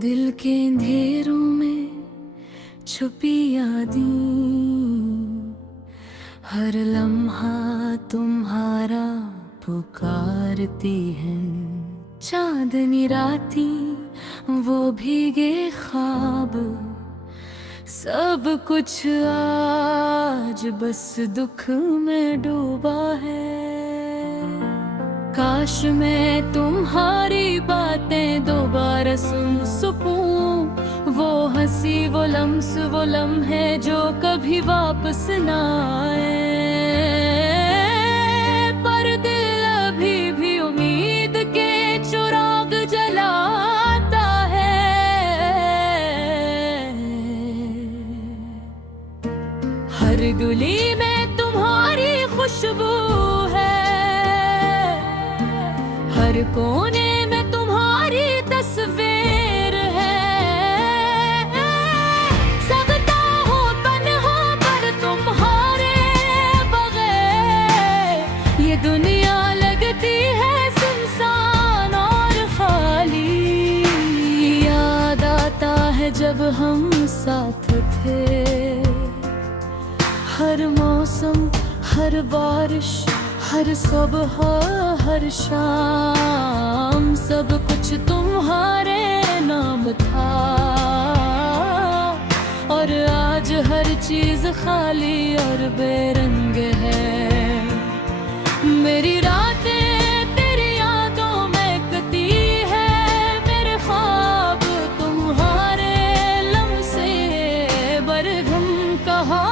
दिल के अंधेरों में छुपी यादें, हर लम्हा तुम्हारा पुकारती है। चांदनी राती वो भीगे ख्वाब, सब कुछ आज बस दुख में डूबा है। काश मैं तुम्हारी बातें दोबारा सुन सकूं, वो हंसी वो लम्स वो लम्हे जो कभी वापस ना आए। पर दिल अभी भी उम्मीद के चिराग जलाता है। हर गली में तुम्हारी खुशबू है, हर कोने में तुम्हारी तस्वीर है। सबता हो तन्हा पर तुम्हारे बगैर ये दुनिया लगती है सुनसान और खाली। याद आता है जब हम साथ थे, हर मौसम हर बारिश हर सुबह हर शाम, सब कुछ तुम्हारे नाम था। और आज हर चीज खाली और बेरंग है। मेरी रातें तेरी यादों में कटी है, मेरे ख्वाब तुम्हारे लम्से बरगम। कहा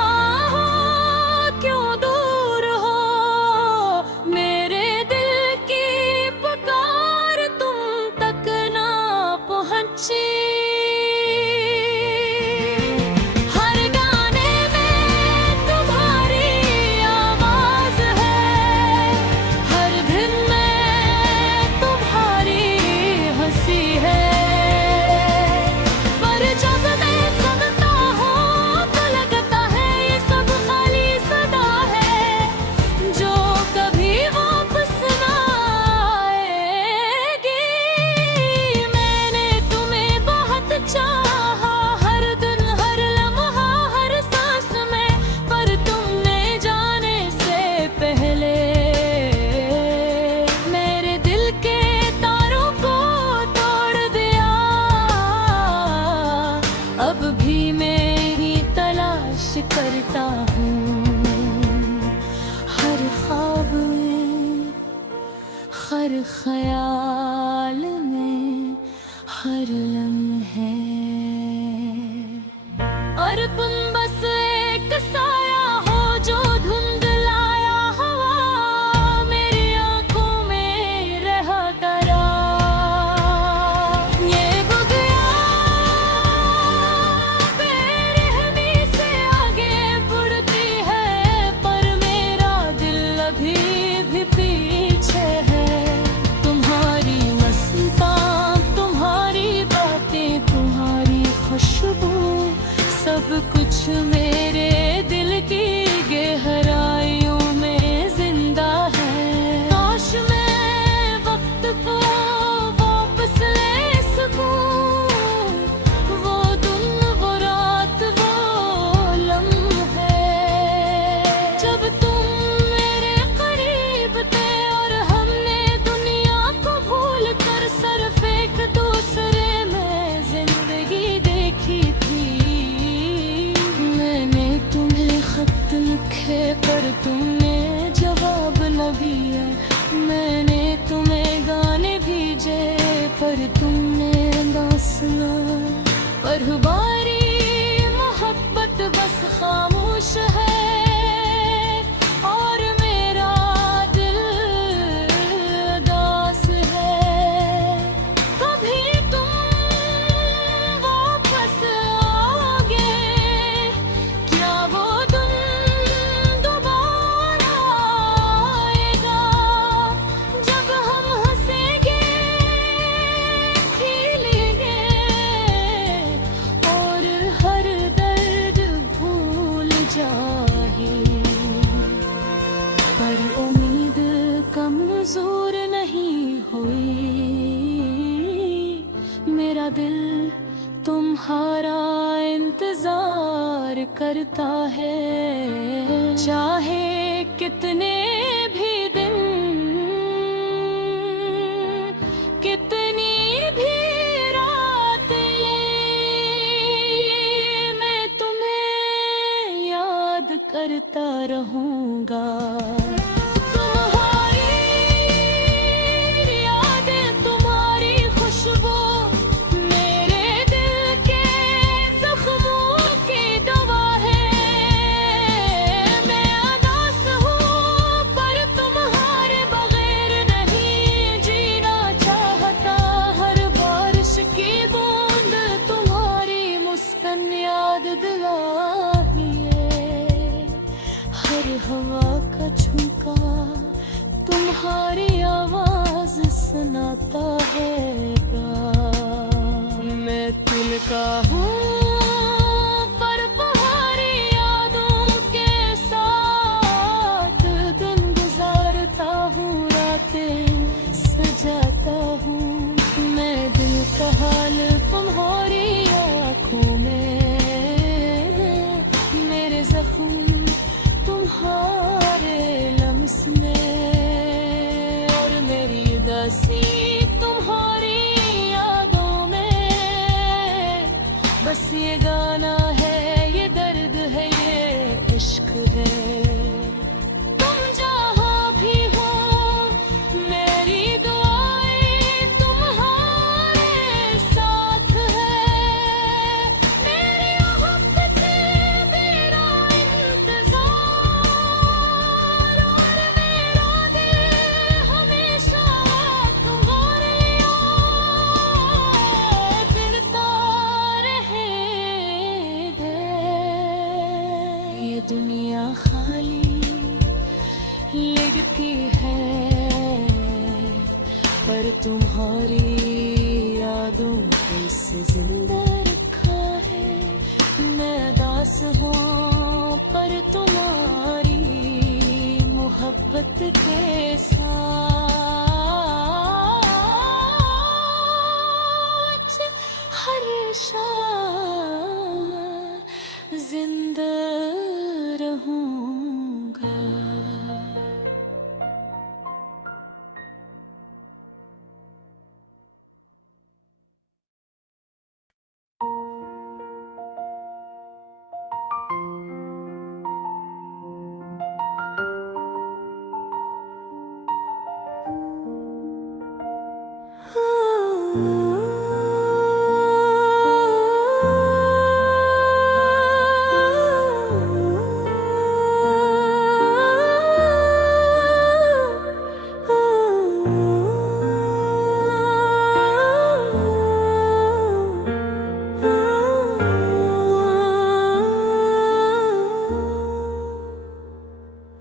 करता हूँ हर ख्वाब में, हर ख्याल में, हर लम्हे। और तुम बस एक साया हो जो धुंधलाया हवा मेरी आंखों में रह करा। ये गुदिया बेरहमी से आगे बढ़ती है, पर मेरा दिल अभी भी पीछे है। तुम्हारी मस्तां तुम्हारी बातें तुम्हारी खुशबू, सब कुछ मेरे दिल की गहराइयों में जिंदा है। काश मैं वक्त को वापस ले सकूं, वो दिन वो रात वो लम्हे जब तुम मेरे करीब थे और हमने दुनिया को भूल कर सिर्फ एक दूसरे में जिंदगी देखी थी। मैंने प्यार करता है। चाहे कितने भी दिन, कितनी भी रातें, मैं तुम्हें याद करता रहूंगा। हवा का झोंका तुम्हारी आवाज सुनाता है। मैं तिनका हूँ पर तुम्हारी यादों के साथ दिन गुजारता हूँ, रातें सजाता हूँ। मैं दिल का हाल तुम्हारी आँखों में, मेरे जख्म तुम्हारे लम्स में, और मेरी उदासी तुम्हारी यादों में। बस ये गाना है, ये दर्द है, ये इश्क है। तुम जहाँ भी हो मेरी दुआएं तुम्हारे साथ है। मेरी मोहब्बतें, मेरा इंतजार, और मेरा दिल हमेशा तुम्हारे लिए फिरता रहेगा। ये दुनिया खाली लगती है, पर तुम्हारी यादों को इसे जिंदा रखा है। मैं दास हूँ पर तुम्हारी मोहब्बत के साथ हमेशा जिंदा रहूंगा।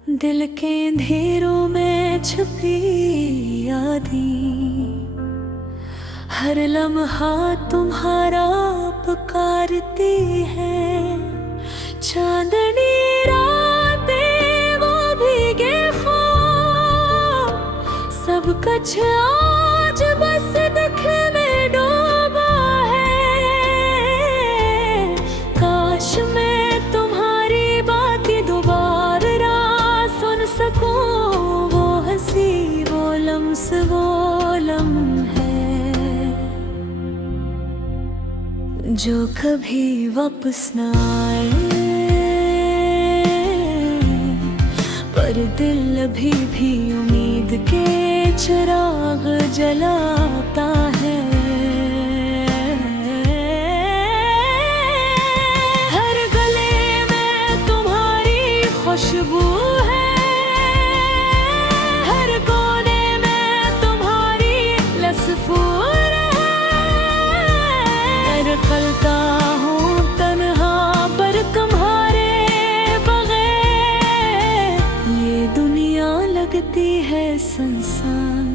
दिल के अंधेरों में छुपी यादें, हर लम्हा तुम्हारा पुकारती है। चांदनी रातें वो भीगे ख्वाब, सब कुछ आज बस दुख में डूबा है। काश मैं तुम्हारी बातें दोबारा सुन सकूं, वो हंसी, वो लम्स, वो लम्हे जो कभी वापस न आए। पर दिल अभी भी उम्मीद के चिराग जलाता है। हर गले में तुम्हारी खुशबू है, हर कोने में तुम्हारी लस्फूर है। खलता हूँ तन्हा पर तुम्हारे बगैर, ये दुनिया लगती है सुनसान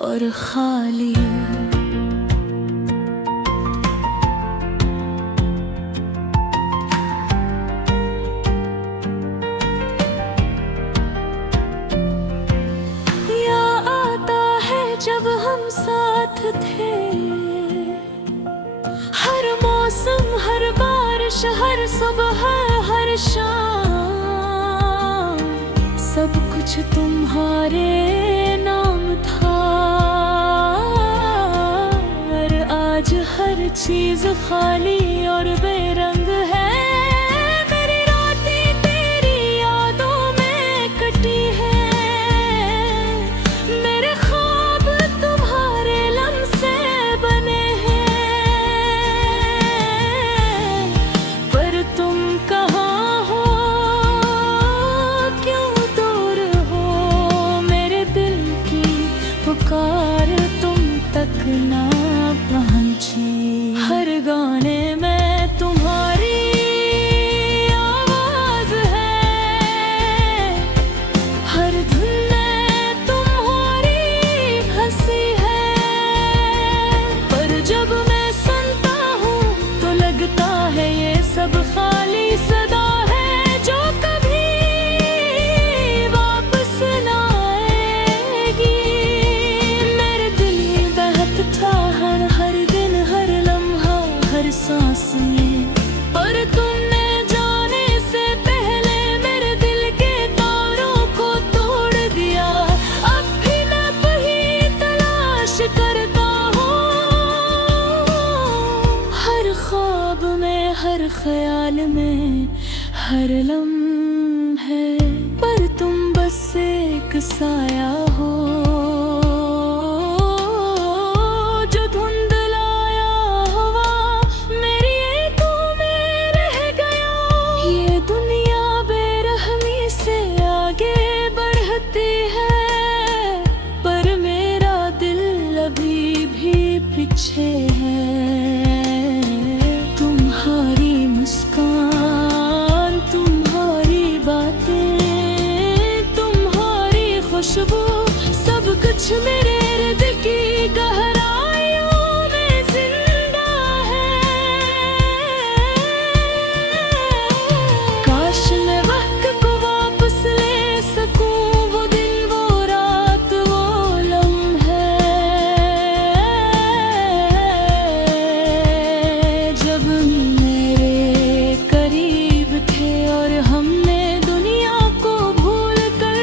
और खाली। या आता है जब हम साथ थे, हर मौसम हर बार बारिश, हर सुबह हर शाम, सब कुछ तुम्हारे नाम था। और आज हर चीज खाली और बेरंग है। मेरी रातें तेरी यादों में कटी है, मेरे ख्वाब तुम्हारे लम्से बने हैं। पर तुम कहाँ हो, क्यों दूर हो, मेरे दिल की पुकार तुम तक ना पहुँची। हर गाने में तुम्हारी आवाज है, हर धुन में तुम्हारी हंसी है। पर जब मैं सुनता हूँ तो लगता है ये सब खाली सदा है, जो कभी वापस ना आएगी। मेरे दिल ही बहत था हर दिन, हर लम्हा, हर सांस में। पर तुमने जाने से पहले मेरे दिल के तारों को तोड़ दिया। अब भी मैं वही तलाश करता हूँ, हर ख्वाब में, हर ख्याल में, हर लम्हे। पर तुम बस एक साया हो, जो धुंधलाया हुआ मेरी आँखों में रह गया। ये दुनिया बेरहमी से आगे बढ़ती है, पर मेरा दिल अभी भी पीछे है। तुम्हारी मुस्कान, तुम्हारी बातें, तुम्हारी खुशबू, सब कुछ मेरे हृदय की गहराइयों में जिंदा है। काश मैं वक्त को वापस ले सकूं, वो दिन, वो रात, वो लम्हे, जब मेरे करीब थे और हमने दुनिया को भूल कर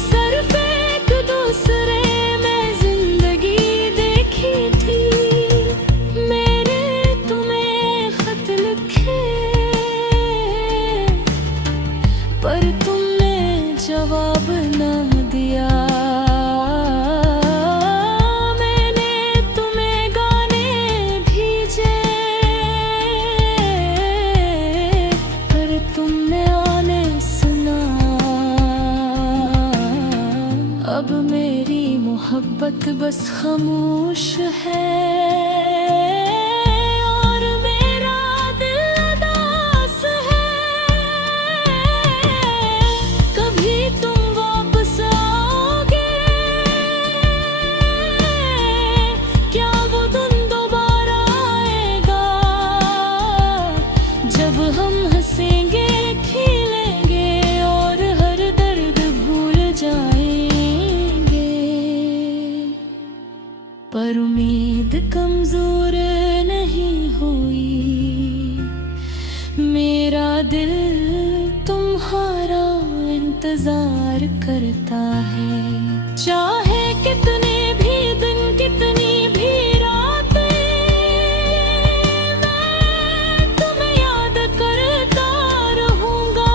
सिर्फ एक दूसरे में जिंदगी देखी थी। मेरे तुम्हें खत लिखे, पर तुमने जवाब न दिया। मैंने तुम्हें गाने भेजे, पर तुमने आने सुना। अब मेरी मोहब्बत बस खामोश है, और मेरा दिल उदास है। कभी तुम वापस आओगे, क्या वो दिन दोबारा आएगा, जब हम हंसेंगे, खेलेंगे और हर दर्द भूल जाएंगे। पर उम्मीद कमजोर नहीं हुई, मेरा दिल तुम्हारा इंतजार करता है। चाहे कितने भी दिन, कितनी भी रातें, मैं तुम्हें याद करता रहूंगा।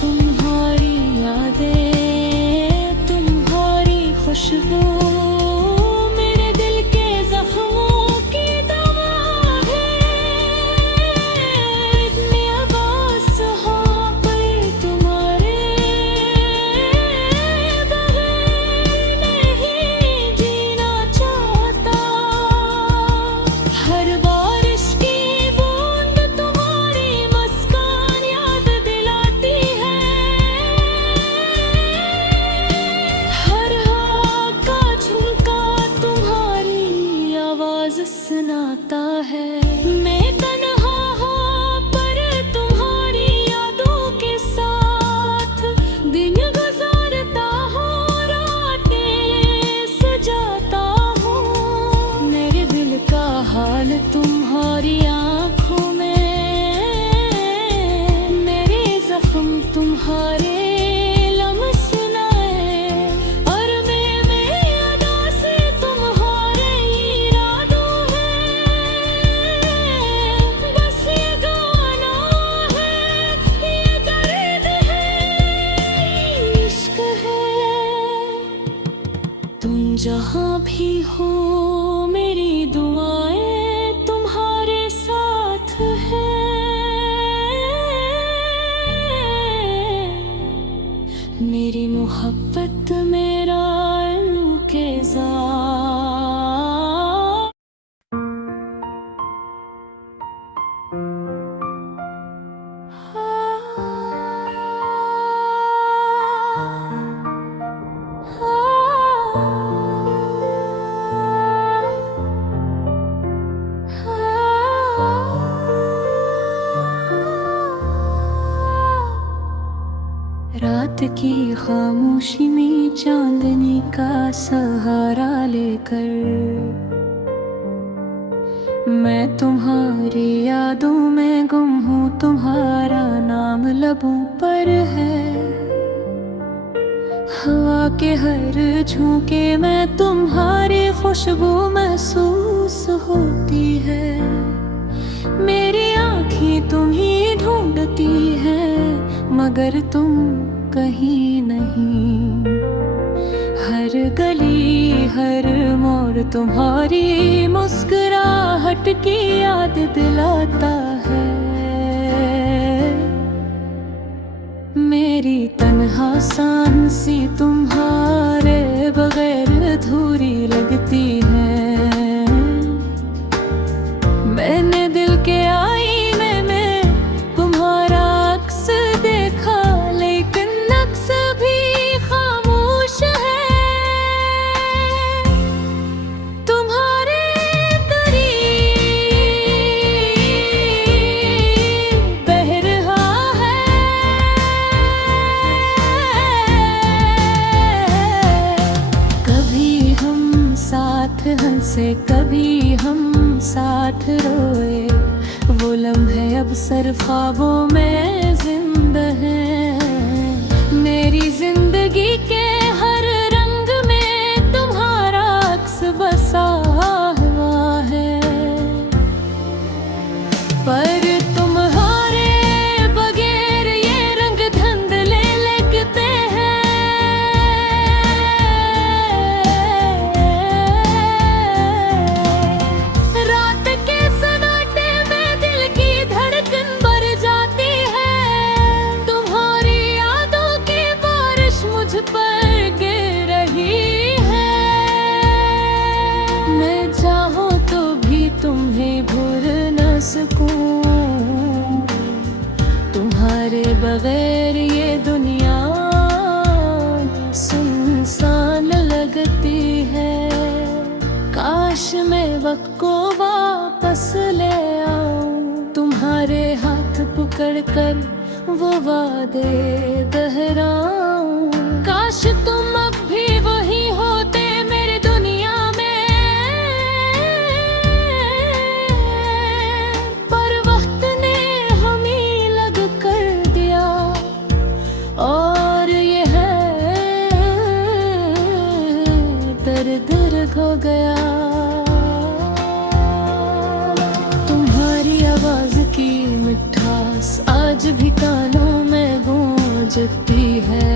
तुम्हारी यादें, तुम्हारी खुशबू, मेरे दिल के जख्मों की दवा है। इतनी आवाज़ हो पर तुम्हारे रात की खामोशी में चांदनी का सहारा लेकर मैं तुम्हारी यादों में गुम हूँ, तुम्हारा नाम लबों पर है। हवा के हर झोंके में तुम्हारी खुशबू महसूस होती है। मेरी आँखें तुम्हीं ढूंढती हैं मगर तुम कहीं नहीं। हर गली हर मोड़ तुम्हारी मुस्कुराहट की याद दिलाता है। मेरी तन्हा सांसी तुम्हारे बगैर अधूरी लगती है। मैंने दिल के आईने में तुम्हारा अक्स देखा, लेकिन अक्स भी खामोश है। तुम्हारे करीब बह रहा है। कभी हम साथ हंसे, कभी हम साथ रोए, वो लम्हे अब सर ख्वाबों में जिंदा हैं। मेरी जिंदगी के हर रंग में तुम्हारा अक्स बसा हुआ है। पर तुम्हारे बगैर ये रंग धुंधले लगते हैं। रात के सन्नाटे में दिल की धड़कन बढ़ जाती है। तुम्हारी यादों की बारिश मुझ पर गिर रही है। मैं चाहूं तो भी तुम्हें भूल न सकूं। तुम्हारे बगैर ये दुनिया सुनसान लगती है। काश मैं वक्त को वापस ले आऊं, तुम्हारे हाथ पकड़ कर वो वादे दोहराऊं। काश तुम अब भी वही होते मेरी दुनिया में। पर वक्त ने हमें अलग कर दिया और ये है दर्द हो गया। तुम्हारी आवाज की मिठास आज भी कानों में गूंजती है।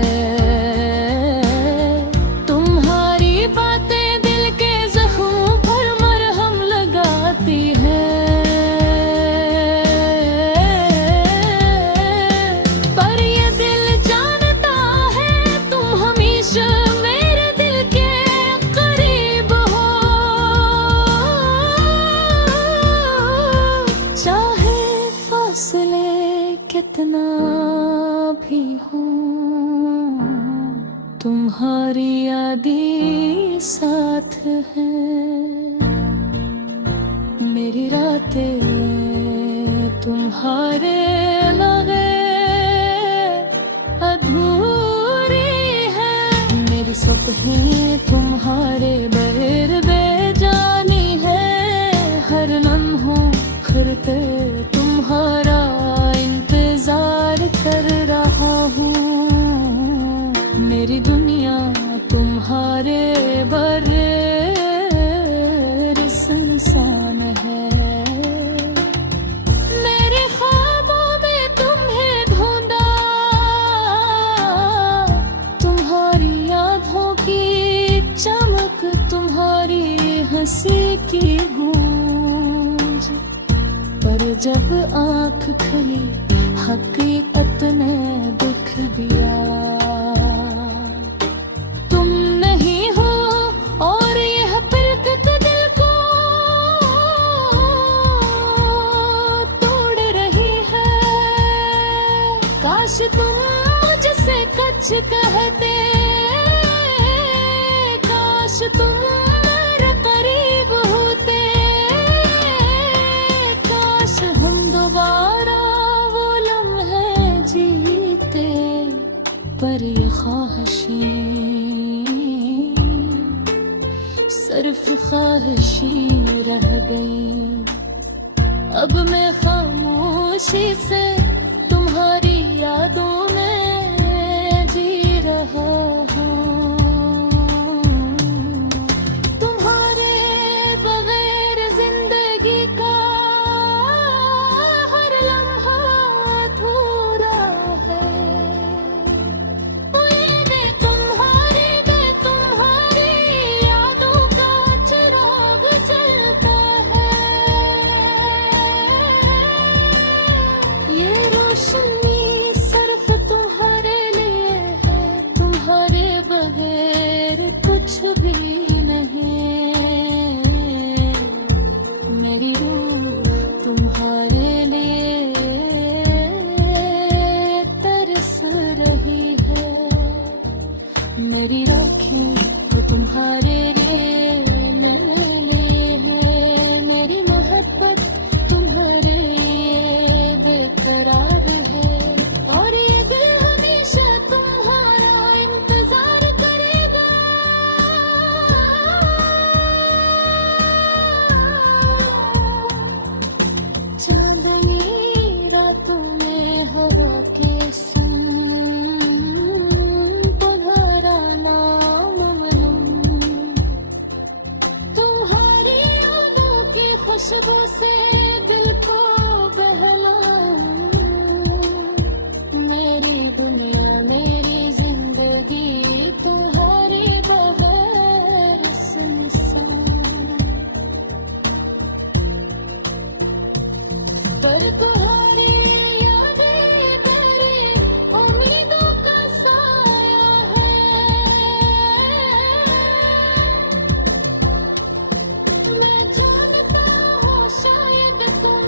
तुम्हारी बातें दिल के जख्मों पर मरहम लगाती है। पर ये दिल जानता है तुम हमेशा मेरे दिल के करीब हो। चाहे फासले कितना भी हो, तुम्हारी यादें साथ है। मेरी रातें तुम्हारे लगे अधूरी है। मेरी सपने तुम्हारे बगैर बेजानी है। हर लम्हों करते तुम्हारा इंतजार कर रहा हूँ। मेरी दुनिया तुम्हारे बगैर सुनसान है। मेरे ख्वाबों में तुम्हें ढूंढा, तुम्हारी यादों की चमक, तुम्हारी हंसी की गूंज। पर जब आँख खुली हकीकत ने दिख दिया। तुम नहीं हो और यह पलकत दिल को तोड़ तुम मुझसे कच कहते, काश तुम मेरे करीब होते, काश हम दोबारा वो लम्हे जीते। पर ये ख्वाहिशें सिर्फ ख्वाहिशी रह गई। अब मैं खामोशी से तुम्हारी यादों में जी रहा हूँ। तुम्हारे बगैर जिंदगी का हर लम्हा अधूरा है। दे तुम्हारी यादों का चिराग जलता है। ये रोशनी सिर्फ तुम्हारे लिए है, तुम्हारे बगैर कुछ भी नहीं। मेरी रूह तुम्हारे लिए तरस रही है। मेरी राखें तो तुम्हारे लिए है, मेरी मोहब्बत तुम्हारे बेकरार है। और ये दिल हमेशा तुम्हारा इंतजार करेगा। चांदनी रातों में हवा के संग तुम्हारा नाम मनम, तुम्हारी यादों की खुशबू से दिल को बहलाऊं। मेरी दुनिया मेरी जिंदगी तुम्हारी बगैर सुनसान। पर तुम्हारी यादें मेरी उम्मीदों का साया है। मैं जानता हूँ शायद तुम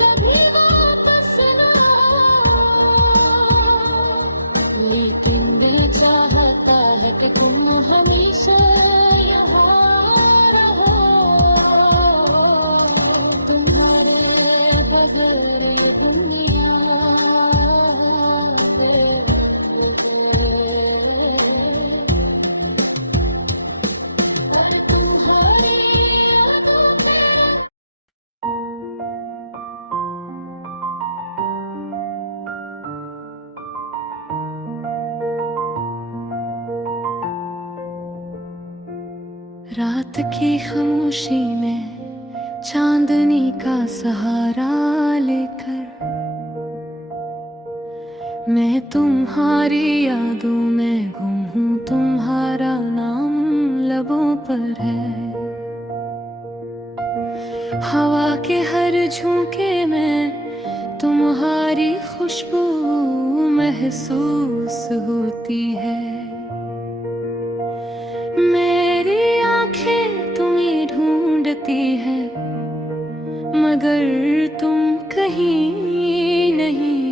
कभी वापस ना आओ, लेकिन दिल चाहता है कि तुम हमेशा यहाँ रहो। तुम्हारे बगैर ये दुनिया बेदर्द है। पर तुम्हारी यादों के रंग रात की खामोशी में चांदनी का सहारा लेकर मैं तुम्हारी यादों में गुम हूँ। तुम्हारा नाम लबों पर है। हवा के हर झोंके में तुम्हारी खुशबू महसूस होती है। मेरी आंखें तुम्हें ढूंढती है, मगर तुम कहीं नहीं।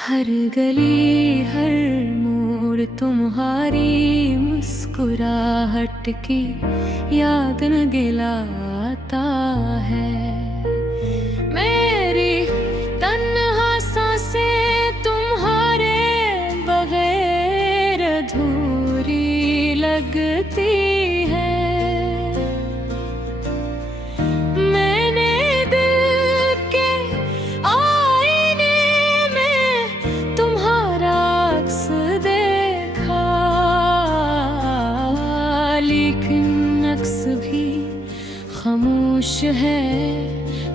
हर गली हर मोड़ तुम्हारी मुस्कुराहट की याद न गिलाता है। मेरी तन्हा सांसें तुम्हारे बगैर अधूरी लगती है। मैंने दिल के आईने में तुम्हारा अक्स देखा, लेकिन अक्स भी खामोश है।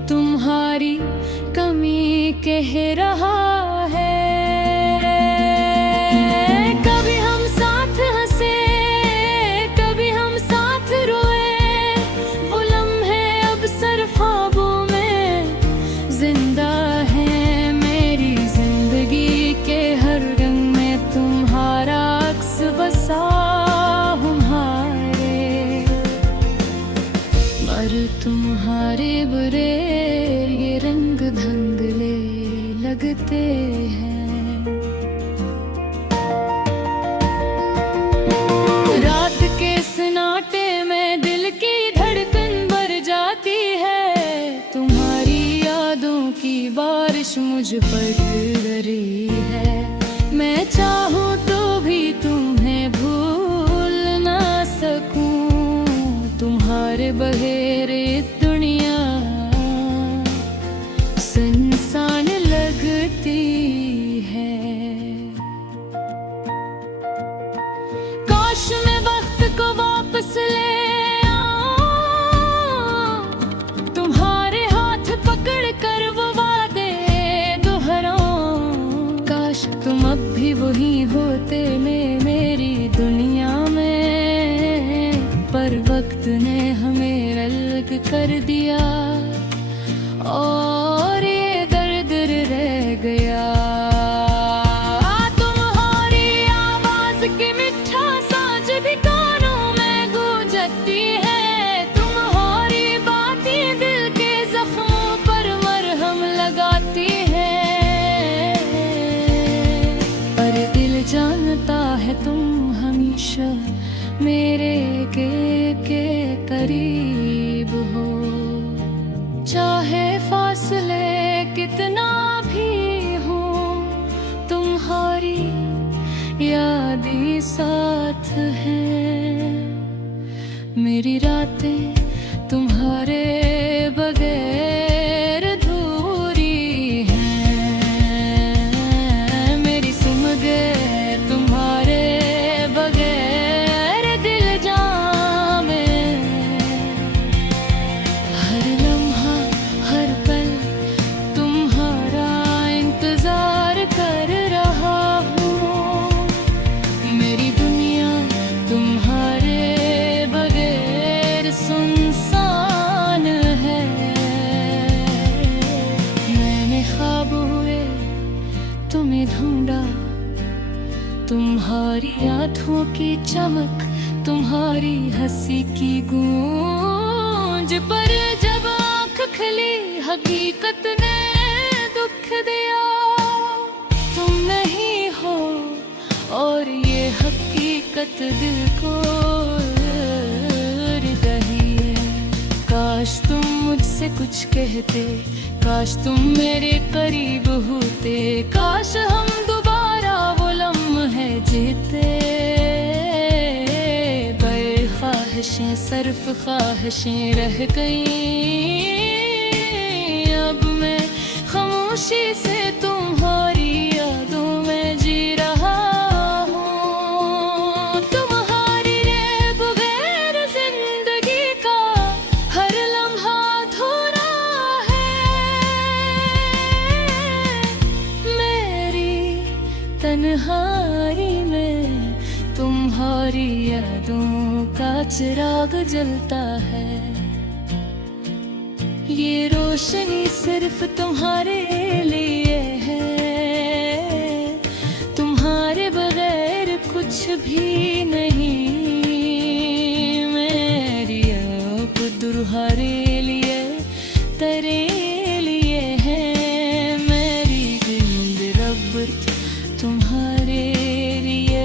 तुम्हारी कमी कह रहा है। कभी हम साथ हंसे, कभी हम साथ रोए, वो लम्हे अब सिर्फ ख्वाबों में जिंदा है। मेरी जिंदगी के हर रंग में तुम्हारा अक्स बसा हमारे। पर तुम्हारे बुरे ये रंग धुंधले होते हैं। रात के सन्नाटे में दिल की धड़कन भर जाती है। तुम्हारी यादों की बारिश मुझ पर गिर रही है। मैं चाहूँ तो भी तुम्हें भूल ना सकूं। तुम्हारे बगैर ये दुनिया सुनसान लगती है। काश मैं वक्त को वापस ले आऊं, तुम्हारे हाथ पकड़ कर वो वादे दोहराऊं। काश तुम अब भी वही होते मेरी दुनिया में, पर वक्त ने हमें अलग कर दिया और ये दर्द रह गया। तुम्हारी आवाज की मिठास आज भी कानों में गूंजती है। तुम्हारी बातें दिल के जख्मों पर मरहम लगाती है। पर दिल जानता है तुम हमेशा मेरे के करीब हो। चाहे फासले कितना भी हो, तुम्हारी याद ही साथ है। मेरी रातें तुम्हारे बगैर अधूरी हैं। मेरी सुमगें तुम्हारे बगैर दिल जामे। हर लम्हा हर पल तुम्हारा इंतजार कर रहा हूँ। मेरी दुनिया तुम्हारे बगैर सुनसान है। मैंने ख्वाब हुए तुम्हें ढूंढा, तुम्हारी आँखों की चमक, तुम्हारी हंसी की गूंज। पर जब आँख खुली हकीकत ने दुख दिया। तुम नहीं हो और ये हकीकत दिल को रही है। काश तुम मुझसे कुछ कहते, काश तुम मेरे करीब होते। काश हम दोबारा वो लम्हे जीते। ख्वाहिशें सिर्फ ख्वाहिशें रह गईं। अब मैं खामोशी से तुम्हारी यादों में जी रहा हूँ। तुम्हारी रे बगैर जिंदगी का हर लम्हा अधूरा है। मेरी तन्हाई में तुम्हारी यादों का चिराग जलता है। ये रोशनी सिर्फ तुम्हारे लिए है। तुम्हारे बगैर कुछ भी नहीं। मेरी अब तुम्हारे लिए तेरे लिए है। मेरी जिंद रब तुम्हारे लिए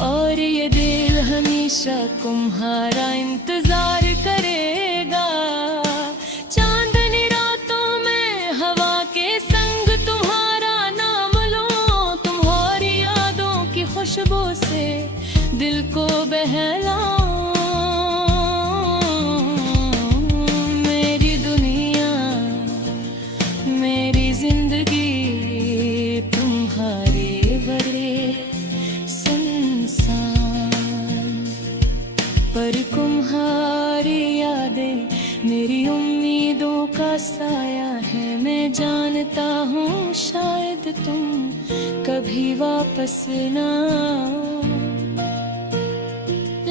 और ये दिल हमेशा तुम्हारा इंतजार करेगा। चांदनी रातों में हवा के संग तुम्हारा नाम लूं। तुम्हारी यादों की खुशबू से दिल को बहलाऊं। मेरी दुनिया मेरी जिंदगी तुम्हारे बड़े पर तुम्हारी यादें मेरी उम्मीदों का साया है। मैं जानता हूँ शायद तुम कभी वापस ना आओ,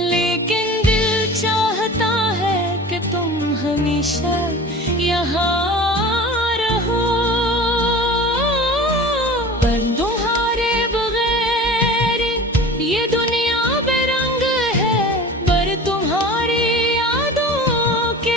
लेकिन दिल चाहता है कि तुम हमेशा यहाँ रहो। पर तुम्हारे बगैर ये दुनिया बेरंग है। पर तुम्हारी यादों के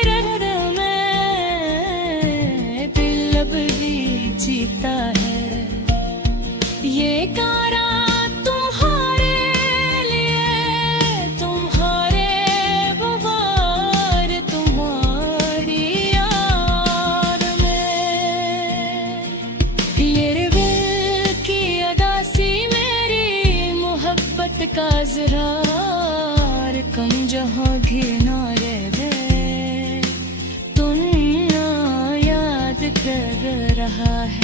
का ज़रार कम जहाँ घिरना रे तुम ना याद कर रहा है।